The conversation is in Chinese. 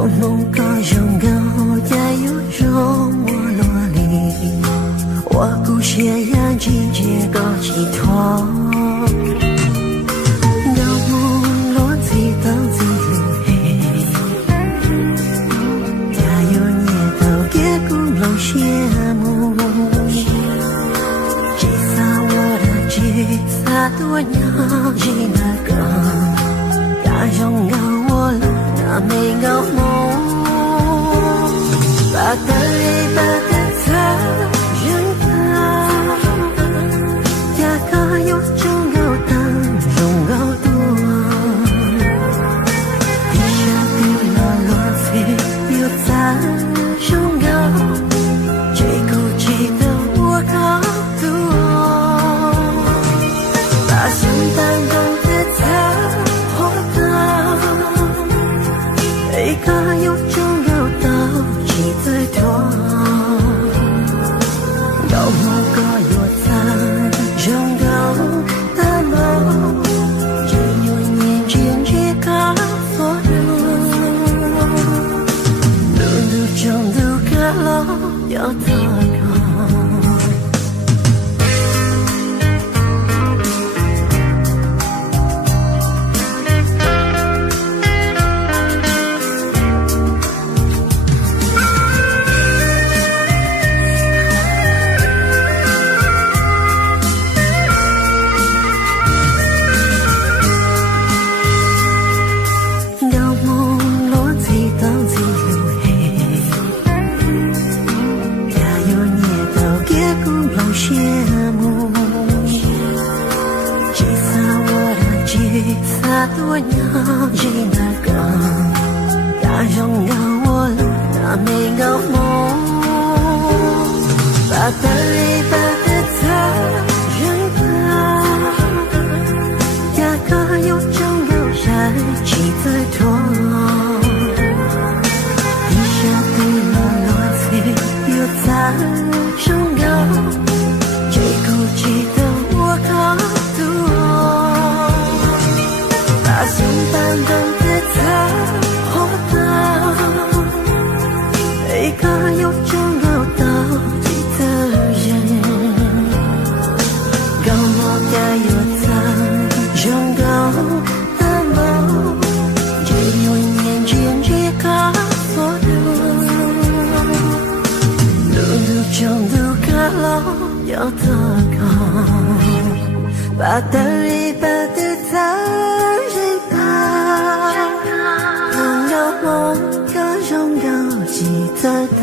有梦可拥有，也有容我落力。我鼓斜眼睛结个寄托，有梦落地等地路黑，也有年头给鼓楼羡慕。吉他我的吉他多鸟吉那个，也拥有我了那美好梦。把的里把的他人啊，也可有种有当种有多，地下的那落水有在种有，最孤寂的我高度，把心当中的他活的，一个有种有到几最多，有某个有在中高的梦，只有年轻去告诉路路中路个路有多高。多鸟吉那个，也拥有我了那美好梦。把的里把的他人啊，也可有种有在几最多。地下的那落水有在中有，最孤寂的我高度。把心当中的他活的，一个有种有道理的人，跟我该有在中高的梦，只有年轻去告诉路路中路个路有多高，把的里把的他梦可拥有记得的。